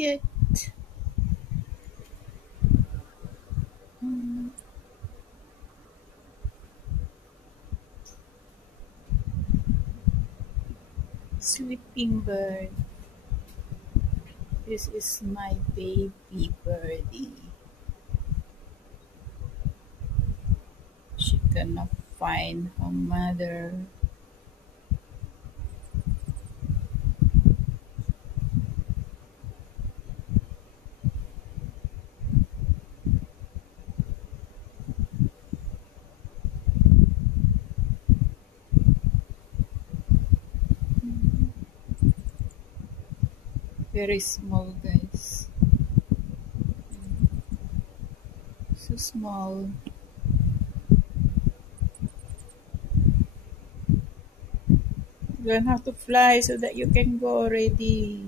cute. Mm, sleeping bird. This is my baby birdie. She cannot find her mother. Very small, guys. So small. Learn how to fly so that you can go already.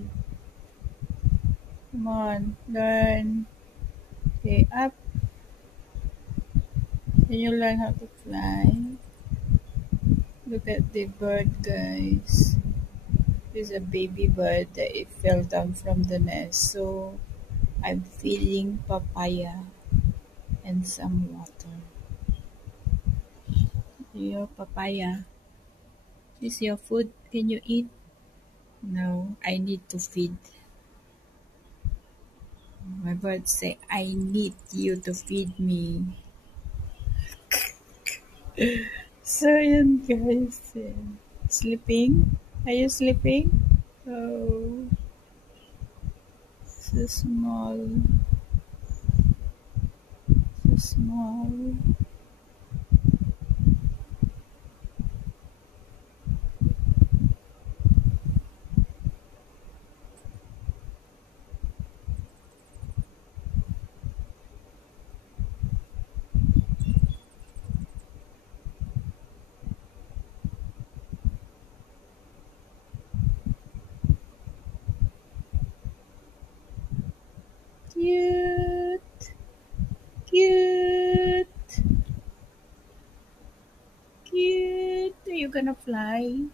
Come on, learn. Okay, up. Can you learn how to fly? Look at the bird, guys. This is a baby bird that it fell down from the nest. So I'm feeding papaya and some water. Your papaya. Is your food? Can you eat? No, I need to feed. My bird say, I need you to feed me. So yun guys. Sleeping? Are you sleeping? Oh, so small. So small. Cute. Cute. Cute. Are you gonna fly?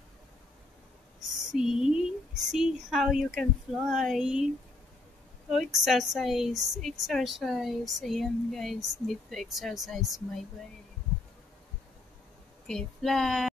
See how you can fly. Oh, exercise. Exercise. Ayan guys, need to exercise my brain. Okay, fly.